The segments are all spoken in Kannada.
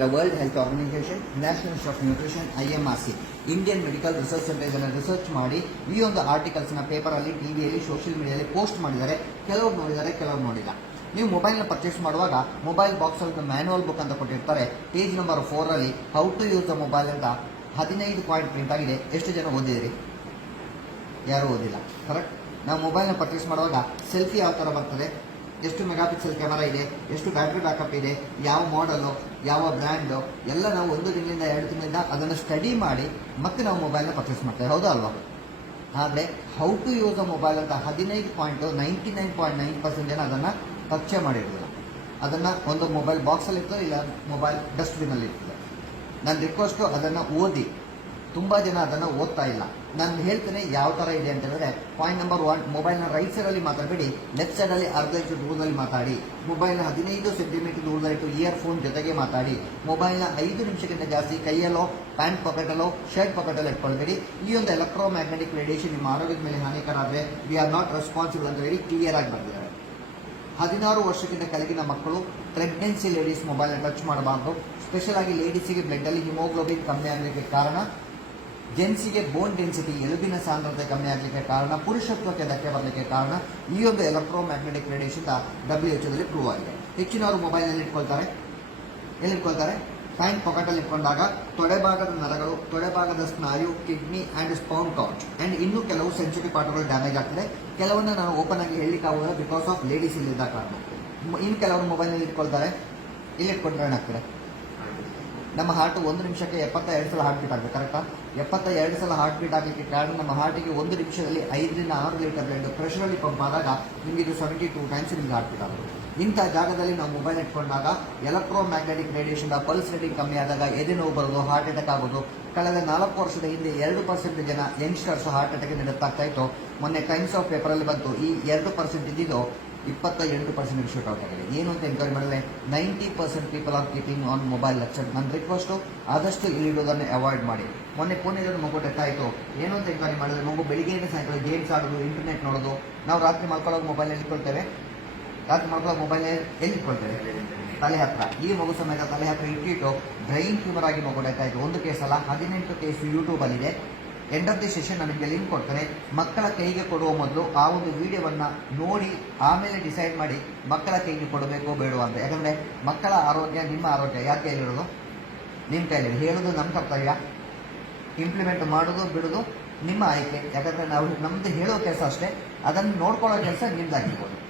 The World Health Organization, National Institute of Nutrition, IMRC, Indian medical research centre ಇದನ್ನು ರಿಸರ್ಚ್ ಮಾಡಿ ಈ ಒಂದು ಆರ್ಟಿಕಲ್ಸ್ನ ಪೇಪರಲ್ಲಿ ಟಿವಿಯಲ್ಲಿ ಸೋಷಿಯಲ್ ಮೀಡಿಯಲ್ಲಿ ಪೋಸ್ಟ್ ಮಾಡಿದ್ದಾರೆ. ಕೆಲವರು ನೋಡಿದ್ದಾರೆ ಕೆಲವರು ನೋಡಿಲ್ಲ. ನೀವು ಮೊಬೈಲ್ನ ಪರ್ಚೇಸ್ ಮಾಡುವಾಗ ಮೊಬೈಲ್ ಬಾಕ್ಸಲ್ಲಿ ಮ್ಯಾನುವಲ್ ಬುಕ್ ಅಂತ ಕೊಟ್ಟಿರ್ತಾರೆ. Page number ಫೋರಲ್ಲಿ how to use the mobile ಅಂತ ಹದಿನೈದು ಪಾಯಿಂಟ್ ಪ್ರಿಂಟ್ ಆಗಿದೆ. ಎಷ್ಟು ಜನ ಓದಿದಿರಿ? ಯಾರೂ ಓದಿಲ್ಲ. ಕರೆಕ್ಟ್ ನಾವು ಮೊಬೈಲ್ನ ಪರ್ಚೇಸ್ ಮಾಡುವಾಗ ಸೆಲ್ಫಿ ಯಾವ ಥರ ಬರ್ತದೆ? ಎಷ್ಟು ಮೆಗಾಪಿಕ್ಸೆಲ್ ಕ್ಯಾಮರಾ ಇದೆ, ಎಷ್ಟು ಬ್ಯಾಟ್ರಿ ಬ್ಯಾಕಪ್ ಇದೆ, ಯಾವ ಮಾಡಲು ಯಾವ ಬ್ರ್ಯಾಂಡು ಎಲ್ಲ ನಾವು ಒಂದು ತಿಂಗಳಿಂದ, ಎರಡು ತಿಂಗಳಿಂದ ಅದನ್ನು ಸ್ಟಡಿ ಮಾಡಿ ಮತ್ತೆ ನಾವು ಮೊಬೈಲ್ನ ಪರ್ಚೇಸ್ ಮಾಡ್ತೇವೆ, ಹೌದಾ ಅಲ್ವಾ? ಆದರೆ how to use a mobile ಅಂತ ಹದಿನೈದು point ninety nine point nine percent ಜನ ಅದನ್ನು ಪರಿಚಯ ಮಾಡಿರೋದಿಲ್ಲ. ಅದನ್ನು ಒಂದು ಮೊಬೈಲ್ ಬಾಕ್ಸಲ್ಲಿ ಇರ್ತದೆ, ಇಲ್ಲ ಮೊಬೈಲ್ ಡಸ್ಟ್ಬಿನಲ್ಲಿ ಇರ್ತದೆ. ನನ್ನ ರಿಕ್ವೆಸ್ಟು ಅದನ್ನು ಓದಿ. ತುಂಬ ಜನ ಅದನ್ನು ಓದ್ತಾ ಇಲ್ಲ. ನಾನು ಹೇಳ್ತೇನೆ ಯಾವ ಥರ ಇದೆ ಅಂತ ಹೇಳಿದ್ರೆ ಪಾಯಿಂಟ್ ನಂಬರ್ ಒನ್ ಮೊಬೈಲ್ನ ರೈಟ್ ಸೈಡಲ್ಲಿ ಮಾತಾಡಬೇಡಿ ಲೆಫ್ಟ್ ಸೈಡಲ್ಲಿ ಅರ್ಧ ಇಂಚು ದೂರದಲ್ಲಿ ಮಾತಾಡಿ ಮೊಬೈಲ್ನ ಹದಿನೈದು ಸೆಂಟಿಮೀಟರ್ ದೂರದಲ್ಲಿಟ್ಟು ಇಯರ್ ಫೋನ್ ಜೊತೆಗೆ ಮಾತಾಡಿ ಮೊಬೈಲ್ನ ಐದು ನಿಮಿಷಕ್ಕಿಂತ ಜಾಸ್ತಿ ಕೈಯಲ್ಲೋ ಪ್ಯಾಂಟ್ ಪಾಕೆಟಲ್ಲೋ ಶರ್ಟ್ ಪಾಕೆಟಲ್ಲೋ ಇಟ್ಕೊಳ್ಬೇಡಿ. ಈ ಒಂದು ಎಲೆಕ್ಟ್ರೋ ಮ್ಯಾಗ್ನೆಟಿಕ್ ರೇಡಿಯೇಷನ್ ನಿಮ್ಮ ಆರೋಗ್ಯದ ಮೇಲೆ ಹಾನಿಕರ ಆದರೆ ವಿ ಆರ್ ನಾಟ್ ರೆಸ್ಪಾನ್ಸಿಬಲ್ ಅಂತ ಹೇಳಿ ಕ್ಲಿಯರ್ ಆಗಿ ಬರ್ತಿದ್ದಾರೆ. ಹದಿನಾರು ವರ್ಷಕ್ಕಿಂತ ಕೆಳಗಿನ ಮಕ್ಕಳು ಪ್ರೆಗ್ನೆನ್ಸಿ ಲೇಡೀಸ್ ಮೊಬೈಲ್ನ ಟಚ್ ಮಾಡಬಾರ್ದು. ಸ್ಪೆಷಲ್ ಆಗಿ ಲೇಡೀಸಿಗೆ ಬ್ಲಡ್ಡಲ್ಲಿ ಹಿಮೋಗ್ಲೋಬಿನ್ ಕಮ್ಮಿ ಆಗಲಿಕ್ಕೆ ಕಾರಣ ಜೆಂಟ್ಸಿಗೆ ಬೋನ್ ಡೆನ್ಸಿಟಿ ಎಲುಬಿನ ಸಾಂದ್ರತೆ ಕಮ್ಮಿ ಆಗಲಿಕ್ಕೆ ಕಾರಣ, ಪುರುಷತ್ವಕ್ಕೆ ಧಕ್ಕೆ ಬರಲಿಕ್ಕೆ ಕಾರಣ, ಈ ಒಂದು electromagnetic radiation W H prove ಆಗಿದೆ. ಹೆಚ್ಚಿನವರು ಮೊಬೈಲ್ನಲ್ಲಿ ಇಟ್ಕೊಳ್ತಾರೆ. ಎಲ್ಲಿ ಇಟ್ಕೊಳ್ತಾರೆ? ಪ್ಯಾಂಟ್ ಪಾಕೆಟಲ್ಲಿ ಇಟ್ಕೊಂಡಾಗ ತೊಡೆಭಾಗದ ನರಗಳು ತೊಡೆಭಾಗದ ಸ್ನಾಯು kidney and sperm count and ಇನ್ನೂ ಕೆಲವು ಸೆನ್ಸಿಟಿವ್ ಪಾರ್ಟ್ಗಳು ಡ್ಯಾಮೇಜ್ ಆಗ್ತದೆ. ಕೆಲವನ್ನ ನಾನು ಓಪನ್ ಆಗಿ ಹೇಳಲಿಕ್ಕಾಗೋಲ್ಲ ಬಿಕಾಸ್ ಆಫ್ ಲೇಡೀಸ್ ಇಲ್ಲಿದ್ದ ಕಾರಣ. ಇನ್ನು ಕೆಲವರು ಮೊಬೈಲ್ನಲ್ಲಿ ಇಟ್ಕೊಳ್ತಾರೆ. ಇಲ್ಲಿ ಇಟ್ಕೊಂಡ್ರೆ ಏನಾಗ್ತದೆ? ನಮ್ಮ ಹಾರ್ಟ್ ಒಂದು ನಿಮಿಷಕ್ಕೆ ಎಪ್ಪತ್ತ ಎರಡು ಸಲ ಹಾರ್ಟ್ ಬೀಟ್ ಆಗಬೇಕು ಕರೆಕ್ಟಾ ಎಪ್ಪತ್ತ ಎರಡು ಸಲ ಹಾರ್ಟ್ ಬೀಟ್ ಆಗಲಿಕ್ಕೆ ಕಾರಣ ನಮ್ಮ ಹಾರ್ಟಿಗೆ ಒಂದು ನಿಮಿಷದಲ್ಲಿ ಐದರಿಂದ ಆರು ಲೀಟರ್ ಬ್ಲಡ್ ಪ್ರೆಷರಲ್ಲಿ ಪಂಪ್ ಆದಾಗ ನಿಮಗೆ ಇದು ಸೆವೆಂಟಿ ಟೂ ಟೈಮ್ಸ್ ನಿಮ್ಗೆ ಹಾರ್ಟ್ ಬೀಟ್ ಆಗುತ್ತೆ. ಇಂಥ ಜಾಗದಲ್ಲಿ ನಾವು ಮೊಬೈಲ್ ಇಟ್ಕೊಂಡಾಗ electromagnetic radiation pulse rating ಕಮ್ಮಿ ಆದಾಗ ಎದೆ ನೋವು ಬರೋದು ಹಾರ್ಟ್ ಅಟ್ಯಾಕ್ ಆಗೋದು, ಕಳೆದ ನಾಲ್ಕು ವರ್ಷದ ಹಿಂದೆ ಎರಡು ಪರ್ಸೆಂಟ್ ಜನ ಯಂಗ್ಸ್ಟರ್ಸ್ ಹಾರ್ಟ್ ಅಟ್ಯಾಕ್ ನಿರತ್ತಾಗ್ತಾ ಇತ್ತು. ಮೊನ್ನೆ ಟೈಮ್ಸ್ ಆಫ್ ಪೇಪರಲ್ಲಿ ಬಂತು, ಈ ಎರಡು ಪರ್ಸೆಂಟ್ ಇದ್ದಿದ್ದು ಇಪ್ಪತ್ತ ಎಂಟು ಪರ್ಸೆಂಟ್ ಶೂಟ್ ಔಟ್ ಆಗಿದೆ ಏನು ಅಂತ ಎನ್ಕ್ವೈರಿ ಮಾಡಿದ್ರೆ ninety percent people are keeping on mobile lecture ನನ್ನ ರಿಕ್ವೆಸ್ಟು ಆದಷ್ಟು ಇಲ್ಲಿಡೋದನ್ನು ಅವಾಯ್ಡ್ ಮಾಡಿ. ಮೊನ್ನೆ ಫೋನಿಗೆ ಮಗು ಆಯಿತು. ಏನು ಅಂತ ಎನ್ಕ್ವೈರಿ ಮಾಡಿದ್ರೆ, ಮಗು ಬೆಳಿಗ್ಗೆಯಿಂದ ಸಾಯಂಕಾಲ ಗೇಮ್ಸ್ ಆಡೋದು ಇಂಟರ್ನೆಟ್ ನೋಡೋದು. ನಾವು ರಾತ್ರಿ ಮಲ್ಕೊಳ್ಳೋದು ಮೊಬೈಲ್ ಇಟ್ಕೊಳ್ತೇವೆ? ರಾತ್ರಿ ಮಲ್ಕೊಳ್ಳೋ ಮೊಬೈಲ್ ಎಲ್ಲಿ ತಲೆ ಹತ್ರ. ಈ ಮಗು ಸಮೇತ ತಲೆ ಹತ್ರ ಇಟ್ಟಿಟ್ಟು ಬ್ರೈನ್ ಟ್ಯೂಮರ್ ಆಗಿ ಮಗು ಆಯಿತು. ಒಂದು ಕೇಸ್ ಅಲ್ಲ, ಹದಿನೆಂಟು ಕೇಸ್ ಯೂಟ್ಯೂಬಲ್ಲಿದೆ ಎಂಡ್ ಆಫ್ ದಿ ಸೆಷನ್ ನಾನು ಲಿಂಕ್ ಕೊಡ್ತೇನೆ ಮಕ್ಕಳ ಕೈಗೆ ಕೊಡುವ ಮೊದಲು ಆ ಒಂದು ವಿಡಿಯೋವನ್ನು ನೋಡಿ, ಆಮೇಲೆ ಡಿಸೈಡ್ ಮಾಡಿ ಮಕ್ಕಳ ಕೈಗೆ ಕೊಡಬೇಕೋ ಬೇಡೋ ಅಂತ. ಯಾಕಂದರೆ ಮಕ್ಕಳ ಆರೋಗ್ಯ, ನಿಮ್ಮ ಆರೋಗ್ಯ ಯಾಕೆ ಕೈಲಿರೋದು ನಿಮ್ಮ ಕೈಯಲ್ಲಿ ಹೇಳೋದು ನಮ್ಮ ಕರ್ತವ್ಯ. ಇಂಪ್ಲಿಮೆಂಟ್ ಮಾಡೋದು, ಬಿಡೋದು ನಿಮ್ಮ ಆಯ್ಕೆ. ಯಾಕಂದರೆ ನಾವು ನಮ್ಮದು ಹೇಳೋ ಕೆಲಸ ಅಷ್ಟೇ. ಅದನ್ನು ನೋಡ್ಕೊಳ್ಳೋ ಕೆಲಸ ನಿಮ್ದಾಗಿರ್ಬೋದು.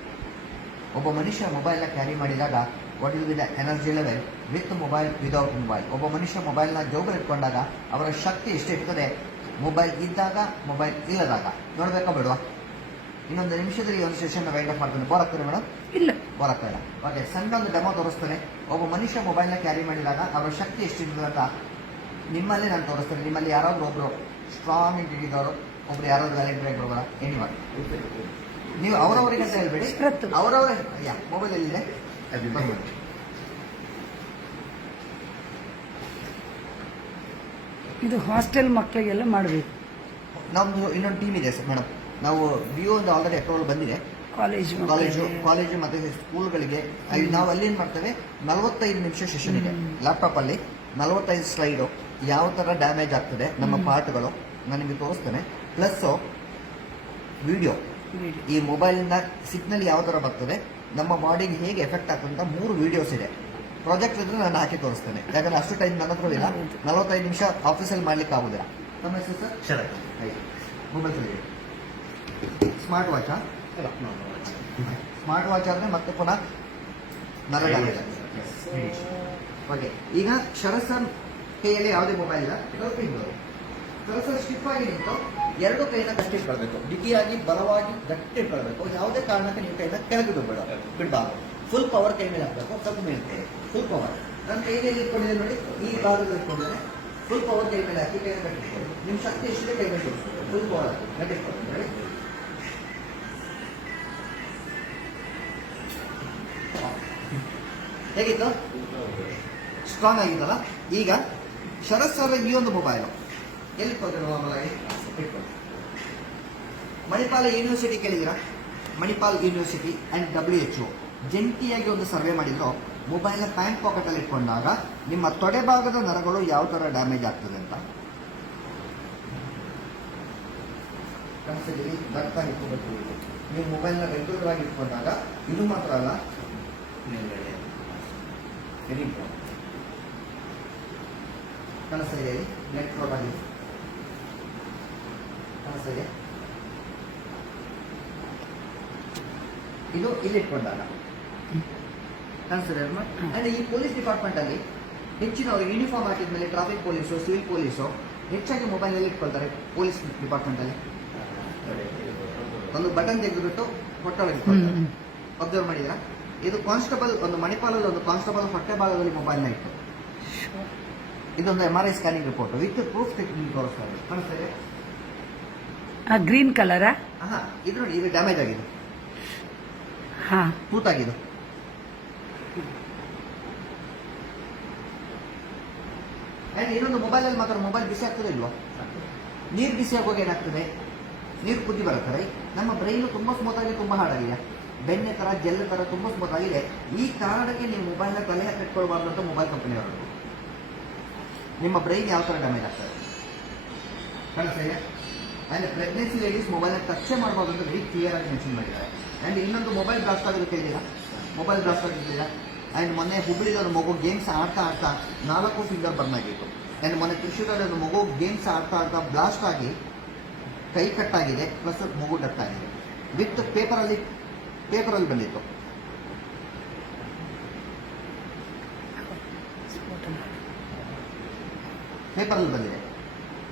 ಒಬ್ಬ ಮನುಷ್ಯ ಮೊಬೈಲ್ನ ಕ್ಯಾರಿ ಮಾಡಿದಾಗ what is the energy level with mobile without mobile ಒಬ್ಬ ಮನುಷ್ಯ ಮೊಬೈಲ್ನ ಜೋಬಲ್ಲಿ ಇಟ್ಕೊಂಡಾಗ ಅವರ ಶಕ್ತಿ ಎಷ್ಟಿರ್ತದೆ ಮೊಬೈಲ್ ಇದ್ದಾಗ ಮೊಬೈಲ್ ಇಲ್ಲದಾಗ. ನೋಡ್ಬೇಕಾ ಬಿಡುವ? ಇನ್ನೊಂದು ನಿಮಿಷದಲ್ಲಿ ಒಂದು ಸೆಷನ್ ವೈಂಡ್ ಅಪ್ ಮಾಡ್ತೀನಿ. ಬೋರ್ ಮೇಡಮ್ ಇಲ್ಲ. ಬೋರ್ ಇಲ್ಲ ಓಕೆ ಸಣ್ಣ ಒಂದು ಡೆಮೋ ತೋರಿಸ್ತೇನೆ. ಒಬ್ಬ ಮನುಷ್ಯ ಮೊಬೈಲ್ನ ಕ್ಯಾರಿ ಮಾಡಿದಾಗ ಅವರ ಶಕ್ತಿ ಎಷ್ಟಿರ್ತದೆ ಅಂತ ನಿಮ್ಮಲ್ಲಿ ನಾನು ತೋರಿಸ್ತೇನೆ. ನಿಮ್ಮಲ್ಲಿ ಯಾರಾದ್ರೂ ಒಬ್ರು ಸ್ಟ್ರಾಂಗ್ ಇಂಟಿಗಿದವರು ಒಬ್ರು ಯಾರಾದ್ರೂ ವ್ಯಾಲೆಂಟ್ ಬ್ರೇಕ್ ಬರೋಲ್ಲ ಎನಿವನ್ ನೀವು ಅವರವರಿಗೆ ಅಂತ ಹೇಳ್ಬೇಡಿ. ಅವರವರ ಅವರವರೇ ಯಾ ಮೊಬೈಲ್ ಎಲ್ಲಿದೆ ಬರ್ಬೋದು. ಇದು. ಹಾಸ್ಟೆಲ್ ಮಕ್ಕಳಿಗೆಲ್ಲ ಮಾಡಬೇಕು. ನಮ್ದು ಇನ್ನೊಂದು ಟೀಮ್ ಇದೆ ಸರ್ ಮೇಡಮ್. ನಾವು ವಿ ಒಂದು ಆಲ್ರೆಡಿ ಅಪ್ರೂವಲ್ ಬಂದಿದೆ. ಕಾಲೇಜು ಕಾಲೇಜು ಕಾಲೇಜು ಮತ್ತೆ ಸ್ಕೂಲ್ಗಳಿಗೆ ಅಲ್ಲಿ ನಾವು ಅಲ್ಲಿ ಏನು ಮಾಡ್ತೇವೆ? ನಲವತ್ತೈದು ನಿಮಿಷ ಸೆಷನ್ ಇದೆ. ಲ್ಯಾಪ್ಟಾಪಲ್ಲಿ ಲ್ಯಾಪ್ಟಾಪ್ ಅಲ್ಲಿ ನಲವತ್ತೈದು ಸ್ಲೈಡು ಯಾವ ತರ ಡ್ಯಾಮೇಜ್ ಆಗ್ತದೆ ನಮ್ಮ ಪಾಠಗಳು ಪಾರ್ಟ್ಗಳು ನಾನು ನಿಮಗೆ ತೋರಿಸ್ತೇನೆ. ಪ್ಲಸ್ ವಿಡಿಯೋ ಈ ಮೊಬೈಲ್ನ ಸಿಗ್ನಲ್ ಯಾವ ತರ ಬರ್ತದೆ ನಮ್ಮ ಬಾಡಿಗೆ ಹೇಗೆ ಎಫೆಕ್ಟ್ ಆಗ್ತದೆ ಅಂತ ಮೂರು ವಿಡಿಯೋಸ್ ಇದೆ. ಪ್ರಾಜೆಕ್ಟ್ ಇದ್ರೆ ನಾನು ಹಾಕಿ ತೋರಿಸ್ತೇನೆ. ಯಾಕಂದ್ರೆ ಅಷ್ಟು ಟೈಮ್ ನನ್ನ ಹತ್ರ ಇಲ್ಲ. ನಲವತ್ತೈದು ನಿಮಿಷ ಆಫೀಸಲ್ಲಿ ಮಾಡ್ಲಿಕ್ಕೆ ಆಗುದಿಲ್ಲ. ನಮ್ಮ ಹೆಸರು ಸರ್? ಶರತ್. ಮೊಬೈಲ್ ಸರಿ ಸ್ಮಾರ್ಟ್ ವಾಚಾ ಸ್ಮಾರ್ಟ್ ವಾಚ್ ಆದ್ರೆ ಮತ್ತೆ ಪುನಃ ನರಗಾಗಿದೆ. ಓಕೆ ಈಗ ಶರತ್ ಸರ್ ಕೈಯಲ್ಲಿ ಯಾವುದೇ ಮೊಬೈಲ್ ಇಲ್ಲ. ಶರತ್ ಸರ್ ಸ್ಟಿಫ್ ಆಗಿ ನಿಂತು ಎರಡು ಕೈನ ಗಟ್ಟಿ ಇಟ್ಕೊಳ್ಬೇಕು ಬಿಗಿಯಾಗಿ ಬಲವಾಗಿ ಗಟ್ಟಿ ಇಟ್ಕೊಳ್ಬೇಕು ಯಾವುದೇ ಕಾರಣಕ್ಕೆ ನೀವು ಕೈನ ಕೆಳಗೆ ಬಿಡಬೇಡ. ಬಿಡಬಾರ್ದು. ಫುಲ್ ಪವರ್ ಕೈ ಮೇಲೆ ಹಾಕಬೇಕು. ಸ್ವಲ್ಪ ಮೇಲೆ ಫುಲ್ ಪವರ್ ನನ್ನ ಕೈಯಲ್ಲಿ ಇಟ್ಕೊಂಡಿದೆ ನೋಡಿ. ಈ ಭಾಗದಲ್ಲಿ ಇಟ್ಕೊಂಡಿದ್ದೆ ಫುಲ್ ಪವರ್ ಕೈ ಮೇಲೆ ಹಾಕಿ ಕೈ ಗಟ್ಟಿ ನಿಮ್ಮ ಶಕ್ತಿ ಎಷ್ಟಿದೆ ಕೈ ಮೇಲೆ ಫುಲ್ ಪವರ್ ಗಟ್ಟಿ ನೋಡಿ ಹೇಗಿತ್ತು? ಸ್ಟ್ರಾಂಗ್ ಆಗಿತ್ತಲ್ಲ? ಈಗ ಶರತ್ ಸರ್ ಈ ಒಂದು ಮೊಬೈಲು ಎಲ್ಲಿ ಕೊಟ್ಟರು ಇಟ್ಕೊಳ್ಳಿ. Manipal university ಕೇಳಿದಿರಾ Manipal university and W H O ಜಂಟಿಯಾಗಿ ಒಂದು ಸರ್ವೆ ಮಾಡಿದ್ರು. ಮೊಬೈಲ್ನ ಪ್ಯಾಂಟ್ ಪಾಕೆಟಲ್ಲಿ ಇಟ್ಕೊಂಡಾಗ ನಿಮ್ಮ ತೊಡೆ ಭಾಗದ ನರಗಳು ಯಾವ ಥರ ಡ್ಯಾಮೇಜ್ ಆಗ್ತದೆ ಅಂತ. ಕನಸಲ್ಲಿ ರಕ್ತ ಇಟ್ಕೋಬೇಕು. ನೀವು ಮೊಬೈಲ್ನ ರೆಗ್ಯುಲರ್ ಆಗಿ ಇಟ್ಕೊಂಡಾಗ ಇದು ಮಾತ್ರ ಅಲ್ಲ ವೆರಿ ಇಂಪಾರ್ಟೆಂಟ್ ಕನಸಲ್ಲಿ ನೆಟ್ ಆಗಿದೆ. ಕನಸಿದೆ ಇದು ಇಲ್ಲಿ ಇಟ್ಕೊಂಡಾಗ. ಕನ್ಸಿಡರ್ ಅಂಡ್ ಈ ಪೊಲೀಸ್ ಡಿಪಾರ್ಟ್ಮೆಂಟ್ ಅಲ್ಲಿ ಹೆಚ್ಚಿನವರು ಯೂನಿಫಾರ್ಮ್ ಹಾಕಿದ್ಮೇಲೆ ಟ್ರಾಫಿಕ್ ಪೊಲೀಸು ಸಿವಿಲ್ ಪೊಲೀಸು ಹೆಚ್ಚಾಗಿ ಮೊಬೈಲ್ ಅಲ್ಲಿ ಇಟ್ಕೊಳ್ತಾರೆ ಪೊಲೀಸ್ ಡಿಪಾರ್ಟ್ಮೆಂಟ್ ಅಲ್ಲಿ. ಒಂದು ಬಟನ್ ತೆಗೆದುಬಿಟ್ಟು ಹೊಟ್ಟೆ ಇಟ್ಕೊಳ್ತಾರೆ. ಹ್ಮ್. ಅಬ್ಸರ್ವ್ ಮಾಡಿದ್ರಾ? ಇದು ಕಾನ್ಸ್ಟೇಬಲ್ ಒಂದು ಮಣಿಪಾಲಲ್ಲಿ ಒಂದು ಕಾನ್ಸ್ಟೇಬಲ್ ಹೊಟ್ಟೆ ಭಾಗದಲ್ಲಿ ಮೊಬೈಲ್ನ ಇಟ್ಟು. ಇದೊಂದು M R I scanning report with proof ತೆಗೆದು ತೋರಿಸ್ತಾರೆ ಇದೆ. ಆ ಗ್ರೀನ್ ಕಲರಾ? ಹಾ ಇದು ನೋಡಿ ಇದು ಡ್ಯಾಮೇಜ್ ಆಗಿದೆ. ಹಾ. ತೂತಾಗಿದೆ ಅಂಡ್ ಇನ್ನೊಂದು ಮೊಬೈಲ್ ಅಲ್ಲಿ ಮಾತ್ರ ಮೊಬೈಲ್ ಬಿಸಿ ಆಗ್ತದೆ ಇಲ್ವಾ? ನೀರು ಬಿಸಿ ಆಗುವಾಗ ಏನಾಗ್ತದೆ? ನೀರು ಕುದಿ ಬರುತ್ತಾರೆ ನಮ್ಮ ಬ್ರೈನ್ ತುಂಬಾ ಸ್ಮೂತ್ ಆಗಿ ತುಂಬಾ ಹಾಳಾಗಿದೆ. ಬೆಣ್ಣೆ ತರ ಜೆಲ್ ತರ ತುಂಬಾ ಸ್ಮೂತ್ ಆಗಿದೆ. ಈ ಕಾರಣಕ್ಕೆ ನೀವು ಮೊಬೈಲ್ನ ತಲೆ ಕಟ್ಕೊಳ್ಬಾರ್ದು ಅಂತ ಮೊಬೈಲ್ ಕಂಪನಿ ಅವರು. ನಿಮ್ಮ ಬ್ರೈನ್ ಯಾವ ತರ ಡ್ಯಾಮೇಜ್ ಆಗ್ತದೆ? ಕಾಣಿಸ್ತಾ and pregnancy ladies mobile touch ಮಾಡ್ಬೋದು ಅಂತ ವೆರಿ ಕ್ಲಿಯರ್ ಆಗಿ ಮೆನ್ಷನ್ ಮಾಡಿದ್ದಾರೆ. ಅಂಡ್ ಇನ್ನೊಂದು ಮೊಬೈಲ್ ಬ್ಲಾಸ್ಟ್ ಆಗಿರುತ್ತೆ ಮೊಬೈಲ್ ಬ್ಲಾಸ್ಟ್ ಆಗಿದ್ದೀರಾ ಅಂಡ್ ಮೊನ್ನೆ ಹುಬ್ಳಿದ ಒಂದು ಮಗು ಗೇಮ್ಸ್ ಆಡ್ತಾ ಆಡ್ತಾ ನಾಲ್ಕು ಫಿಂಗರ್ ಬರ್ನ್ ಆಗಿತ್ತು. ಅಂಡ್ ಮೊನ್ನೆ ಕೃಷಿದಲ್ಲಿ ಒಂದು ಮಗು ಗೇಮ್ಸ್ ಆಡ್ತಾ ಆಡ್ತಾ ಬ್ಲಾಸ್ಟ್ ಆಗಿ ಕೈ ಕಟ್ಟಾಗಿದೆ ಪ್ಲಸ್ ಮಗು ಡೆತ್ ಆಗಿದೆ. ವಿತ್ ಪೇಪರಲ್ಲಿ ಪೇಪರಲ್ಲಿ ಬಂದಿತ್ತು. ಪೇಪರಲ್ಲಿ ಬಂದಿದೆ.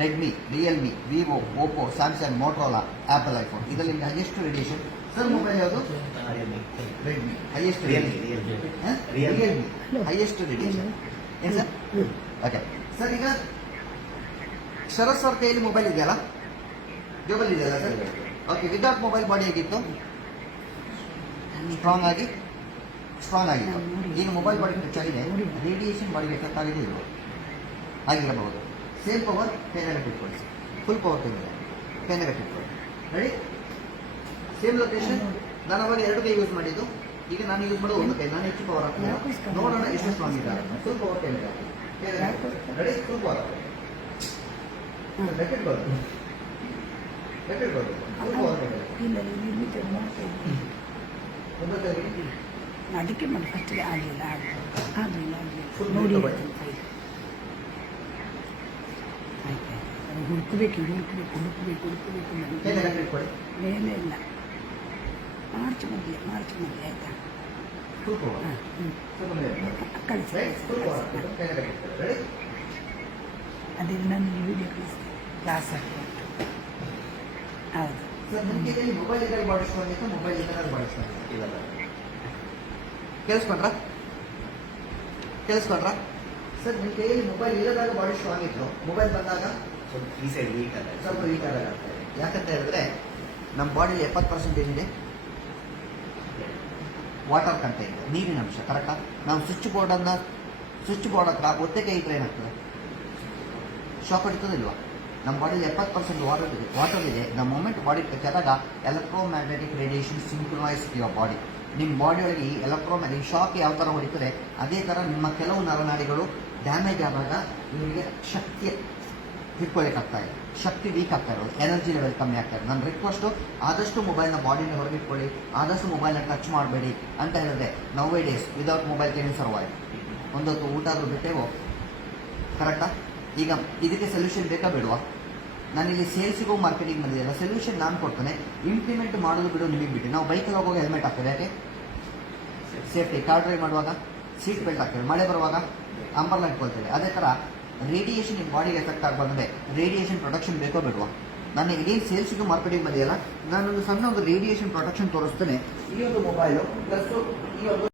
Redmi Realme Vivo Oppo Samsung Motorola Apple iPhone ಇದರಲ್ಲಿ ಹೈಯೆಸ್ಟ್ ರೇಡಿಯೇಷನ್ ಸರ್ ಮೊಬೈಲ್ ಯಾವುದು? Redmi highest Realme, Realme. Realme. Realme highest radiation ಏನು ಸರ್ ಓಕೆ ಸರ್ ಈಗ ಶರತ್ ಸರ್ ಕೈಯಲ್ಲಿ ಮೊಬೈಲ್ ಇದೆಯಲ್ಲ? ಜೋಬಲ್ ಇದೆಯಲ್ಲ sir okay without mobile body ಹೇಗಿತ್ತು? ಸ್ಟ್ರಾಂಗ್ ಆಗಿ? ಸ್ಟ್ರಾಂಗ್ ಆಗಿತ್ತು. ಈಗ ಮೊಬೈಲ್ ಬಾಡಿ ಟಚ್ ಆಗಿದೆ ರೇಡಿಯೇಷನ್ ಬಾಡಿ ಎಫೆಕ್ಟ್ ಆಗಿದೆ ಆಗಿರಬಹುದು. ಸೇಮ್ ಪವರ್ ಕೈನಾಗ ಇಟ್ಕೊಳ್ಳಿ ಫುಲ್ ಪವರ್ ಕೈನಿದೆ ಕೈನಾಗ ಇಟ್ಕೊಳ್ಳಿ ರೆಡಿ ಸೇಮ್ ಲೊಕೇಶನ್ ನಾನು ಅವಾಗ ಎರಡು ಕೈ ಯೂಸ್ ಮಾಡಿದ್ದು. ಈಗ ನಾನು ಯೂಸ್ ಮಾಡೋದು ಒಂದು ಕೈ. ನಾನು ಹೆಚ್ಚು ಪವರ್ ಹಾಕ್ತೀನಿ. ನೋಡೋಣ ಎಷ್ಟು ಸ್ಟ್ರಾಂಗ್ ಇದೆ ಫುಲ್ ಪವರ್ ಕೈನಿದೆ ರೆಡಿ ಫುಲ್ ಪವರ್ ಲೆಕ್ಕ ಬರುತ್ತೆ ಲೆಕ್ಕ ಇಟ್ಕೊಳ್ಳಿ ಫುಲ್ ಪವರ್ ಅದಕ್ಕೆ ಮಾಡಿ ಫಸ್ಟಿಗೆ ಆಗಲಿಲ್ಲ ಆಗಲಿಲ್ಲ ಆಗಲಿಲ್ಲ ನೋಡಿ movement ಹೇಳ್ತೀನಿ ಕೈ. ಆಯ್ತು, ಆಯ್ತು. ಅದು ಹುಡುಕಬೇಕು ಹುಡುಕಬೇಕು ಹುಡುಕಬೇಕು ಹುಡುಕಬೇಕು ಕೈನಾಗ ನನಗೆ ಇಟ್ಕೊಳ್ಳಿ ಮೇಲೆ ಇಲ್ಲ ಮಾರ್ಚ್ ಮೊದಲೇ ಮಾರ್ಚ್ ಮೊದಲೇ ಆಯ್ತಾ ಫುಲ್ ಪವರ್ ಹಾಂ ಹ್ಞೂ ಸ್ವಲ್ಪ ಮೇಲೆ ಕಳಿಸಿ ರೈಟ್ ಫುಲ್ ಪವರ್ ಹಾಕ್ಬಿಟ್ಟು ಕೈನಾಗ ಇಟ್ಕೊಳ್ಳಿ ರೆಡಿ ಅದೇ ನನ್ನ ವಿಡಿಯೋ ಕಳಿಸ್ತೀನಿ ಕ್ಲಾಸ್ ಹಾಕಿ ಹೌದು ಸರ್ ನಿಮ್ಮ ಕೈಯಲ್ಲಿ ಮೊಬೈಲ್ ಇದ್ರಲ್ಲಿ ಬಾಡಿಸ್ಕೊಂಡಿತ್ತು ಮೊಬೈಲ್ ಇದ್ರಲ್ಲಿ ಬಾಡಿಸ್ಕೊಂಡಿತ್ತು ಇಲ್ಲ ಕೇಳಿಸ್ಕೊಂಡ್ರ ಕೇಳಿಸ್ಕೊಂಡ್ರ ಸರ್ ನಿಮ್ಮ ಕೈಯಲ್ಲಿ ಮೊಬೈಲ್ ಇಲ್ಲದಾಗ ಬಾಡಿ ಸ್ಟ್ರಾಂಗ್ ಇತ್ತು ಮೊಬೈಲ್ ಬಂದಾಗ ಸ್ವಲ್ಪ ಈ ಸೈಡ್ ವೀಕ್ ಅಲ್ಲ ಸ್ವಲ್ಪ ವೀಕ್ ಆದಾಗ ಆಗ್ತದೆ ಯಾಕಂತ ಹೇಳಿದ್ರೆ ನಮ್ಮ ಬಾಡಿಲಿ ಎಪ್ಪತ್ತು ಪರ್ಸೆಂಟ್ ಏನಿದೆ? ವಾಟರ್ ಕಂಟೆಂಟ್ ನೀರಿನ ಅಂಶ ಕರೆಕ್ಟಾ ನಾವು ಸ್ವಿಚ್ ಬೋರ್ಡನ್ನು ಸ್ವಿಚ್ ಬೋರ್ಡ್ ಹತ್ರ ಕೈ ಇಟ್ಟರೆ ಏನಾಗ್ತದೆ? ಶಾಕ್ ಹೊಡಿತದಿಲ್ವಾ ನಮ್ಮ ಬಾಡಿಲಿ ಎಪ್ಪತ್ತು ಪರ್ಸೆಂಟ್ ವಾಟರ್ ಇದೆ. ವಾಟರ್ ಇದೆ. ದ ಮೊಮೆಂಟ್ ಬಾಡಿ ಟಚ್ ಆದಾಗ electromagnetic radiation synchronise your body ನಿಮ್ಮ ಬಾಡಿಯೊಳಗೆ ಈ ಎಲೆಕ್ಟ್ರೋ ಮ್ಯಾಗ್ನೆಟಿಕ್ ಶಾಕ್ ಯಾವ ಥರ ಹೊಡಿತದೆ? ಅದೇ ಥರ ನಿಮ್ಮ ಕೆಲವು ನರನಾಡಿಗಳು ಡ್ಯಾಮೇಜ್ ಆದಾಗ ನಿಮಗೆ ಶಕ್ತಿ ಆಗ್ತಾ ಇದೆ. ಶಕ್ತಿ ವೀಕ್ ಆಗ್ತಾ ಇರೋದು. ಎನರ್ಜಿ ಲೆವೆಲ್ ಕಮ್ಮಿ ಆಗ್ತಾ ಇರೋದು. ನನ್ನ ರಿಕ್ವೆಸ್ಟು ಆದಷ್ಟು ಮೊಬೈಲ್ನ ಬಾಡಿನ ಹೊರಗಿಟ್ಕೊಳ್ಳಿ ಆದಷ್ಟು ಮೊಬೈಲ್ನ ಟಚ್ ಮಾಡಬೇಡಿ ಅಂತ ಹೇಳಿದ್ರೆ now days without mobile can survive ಒಂದೊತ್ತು ಊಟ ಆದ್ರೂ ಬಿಟ್ಟೇವೋ? ಕರೆಕ್ಟಾ ಈಗ ಇದಕ್ಕೆ ಸೊಲ್ಯೂಷನ್ ಬೇಕಾ ಬಿಡುವ? ನಾನು ಇಲ್ಲಿ ಸೇಲ್ಸಿಗೂ ಮಾರ್ಕೆಟಿಂಗ್ ಬಂದಿದೆಯಲ್ಲ ಸೊಲ್ಯೂಷನ್ ನಾನು ಕೊಡ್ತೇನೆ. ಇಂಪ್ಲಿಮೆಂಟ್ ಮಾಡೋದು ಬಿಡು, ನಿಮಗೆ ಬಿಟ್ಟು. ನಾವು ಬೈಕಲ್ಲಿ ಹೋಗುವಾಗ ಹೆಲ್ಮೆಟ್ ಹಾಕ್ತೇವೆ, ಯಾಕೆ? ಸೇಫ್ಟಿ ಕಾರ್ ಡ್ರೈವ್ ಮಾಡುವಾಗ ಸೀಟ್ ಬೆಲ್ಟ್ ಹಾಕ್ತೇವೆ. ಮಳೆ ಬರುವಾಗ ಅಂಬರ್ಲ ಇಟ್ಕೊಳ್ತೇವೆ. ಅದೇ ಥರ ರೇಡಿಯೇಷನ್ ನಿಮ್ಮ ಬಾಡಿಗೆ ಎಫೆಕ್ಟ್ ಆಗಬಾರ್ದಂದ್ರೆ ರೇಡಿಯೇಷನ್ ಪ್ರೊಟೆಕ್ಷನ್ ಬೇಕೋ ಬೇಡವಾ? ನಾನು ಇದೇನು ಸೇಲ್ಸಿಗೂ ಮಾರ್ಕೆಟಿಂಗ್ ಬಂದಿಲ್ಲ ನಾನೊಂದು ಸಣ್ಣ ಒಂದು ರೇಡಿಯೇಷನ್ ಪ್ರೊಟೆಕ್ಷನ್ ತೋರಿಸ್ತೇನೆ. ಈ ಒಂದು ಮೊಬೈಲು ಪ್ಲಸ್ ಈ ಒಂದು